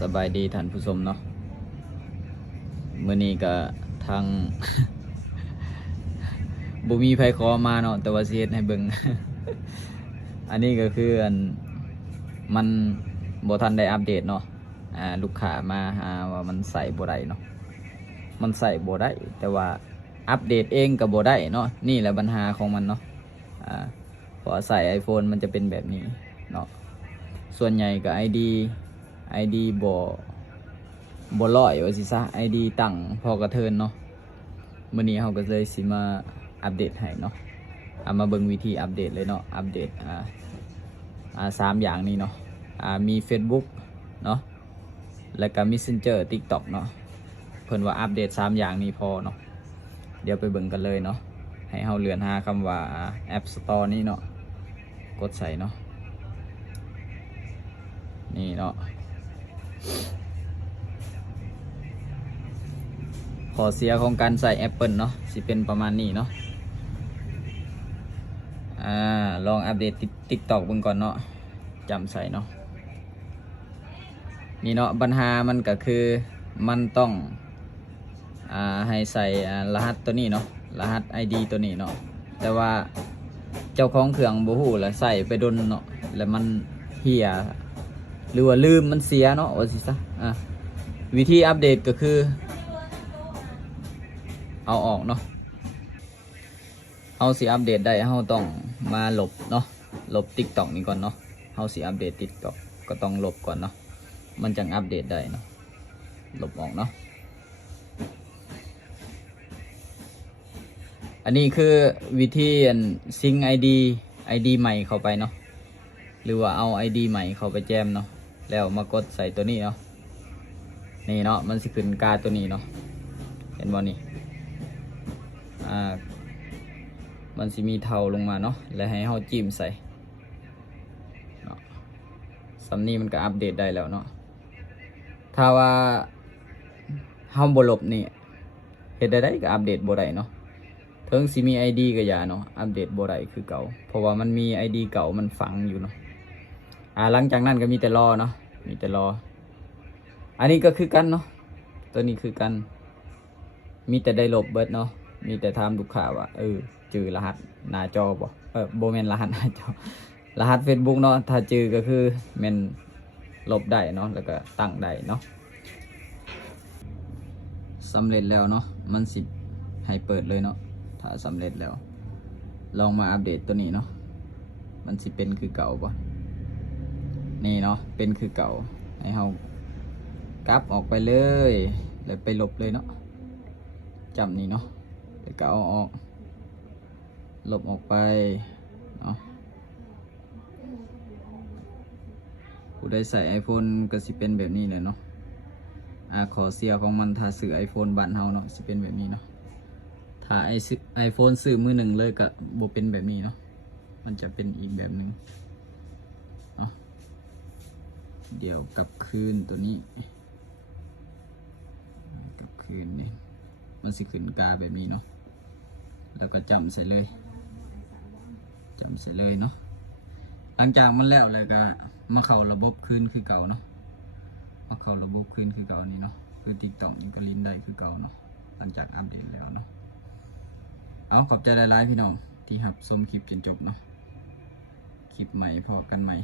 สบายดีท่านผู้ชมเนาะมื้อนี้ก็ทาง บ่มีไผขอมาเนาะแต่ว่าสิเฮ็ดให้เบิ่ง อันนี้ก็คือมันบ่ทันได้อัปเดตเนาะลูกค้ามาหาว่ามันใส่บ่ได้เนาะมันใส่บ่ได้แต่ว่าอัปเดตเองก็บ่ได้เนาะนี่แหละปัญหาของมันเนาะพอใส่ iPhone มันจะเป็นแบบนี้เนาะส่วนใหญ่ก็ ID บ่ร้อยว่าสิซะ ID ตั้งพอกระเทินเนาะมื้อนี้เฮาก็เลยสิมาอัปเดตให้เนาะมาเบิ่งวิธีอัปเดตเลยเนาะอัปเดต3อย่างนี้เนาะมี Facebook เนาะแล้วก็ Messenger TikTok เนาะเพิ่นว่าอัปเดต3อย่างนี้พอเนาะเดี๋ยวไปเบิ่งกันเลยเนาะให้เฮาเลื่อนหาคำว่า App Store นี้เนาะกดใส่เนาะนี่เนาะข้อเสียของการใส่ Apple เนาะสิเป็นประมาณนี้เนาะลองอัปเดต TikTok เบิ่งก่อนเนาะจำใส่เนาะนี่เนาะปัญหามันก็คือมันต้องให้ใส่รหัสตัวนี้เนาะรหัส ID ตัวนี้เนาะแต่ว่าเจ้าของเครื่องบ่ฮู้แล้วใส่ไปดนเนาะแล้วมันเหี่ยหรือว่าลืมมันเสียเนาะว่าสิซะวิธีอัปเดตก็คือเอาออกเนาะเฮาสิอัปเดตได้เฮาต้องมาลบเนาะลบ TikTok นี้ก่อนเนาะเฮาสิอัปเดต TikTok ก็ต้องลบก่อนเนาะมันจังอัปเดตได้เนาะลบออกเนาะอันนี้คือวิธีซิง ID ใหม่เข้าไปเนาะหรือว่าเอา ID ใหม่เข้าไปแจมเนาะแล้วมากดใส่ตัวนี้เนาะนี่เนาะมันสิขึ้นกาตัวนี้เนาะเห็นบ่นี่มันสิมีเทาลงมาเนาะแล้วให้เฮาจิ้มใส่เนาะสำนี้มันก็อัปเดตได้แล้วเนาะถ้าว่าเฮาบ่ลบนี่เฮ็ดได้ก็อัปเดตบ่ได้เนาะถึงสิมี ID ก็อย่าเนาะอัปเดตบ่ได้คือเก่าเพราะว่ามันมี ID เก่ามันฝังอยู่เนาะหลังจากนั้นก็มีแต่รอเนาะมีแต่รออันนี้ก็คือกันเนาะตัวนี้คือกันมีแต่ได้ลบเบิดเนาะมีแต่ถามลูกค้าว่าจื่อรหัสหน้าจอบ่บ่แม่นรหัสหน้าจอรหัส Facebook เนาะถ้าจื่อก็คือแม่นลบได้เนาะแล้วก็ตั้งได้เนาะสำเร็จแล้วเนาะมันสิให้เปิดเลยเนาะถ้าสำเร็จแล้วลองมาอัปเดตตัวนี้เนาะมันสิเป็นคือเก่าบ่นี่เนาะเป็นคือเก่าให้เฮากลับออกไปเลยแล้วไปลบเลยเนาะจำนี่เนาะแล้วก็เอาออกลบออกไปเนาะผู้ใดใส่ iPhone ก็สิเป็นแบบนี้แหละเนาะขอเสียของมันถ้าซื้อ iPhone บ้านเฮาเนาะสิเป็นแบบนี้เนาะถ้าiPhone ซื้อมือหนึ่งเลยก็บ่เป็นแบบนี้เนาะมันจะเป็นอีกแบบหนึ่งเนาะเดี๋ยวกลับคืนตัวนี้กลับคืนนี่มันสิขึ้นกาแบบนี้เนาะแล้วก็จำใส่เลยเนาะหลังจากมันแล้วก็มาเข้าระบบคืนคือเก่าเนาะมาเข้าระบบคืนคือเก่านี่เนาะคือ TikTok นี่ก็ลินได้คือเก่าเนาะหลังจากอัปเดตแล้วเนาะเอาขอบใจหลายๆพี่น้องที่รับชมคลิปจนจบเนาะคลิปใหม่พอกันใหม่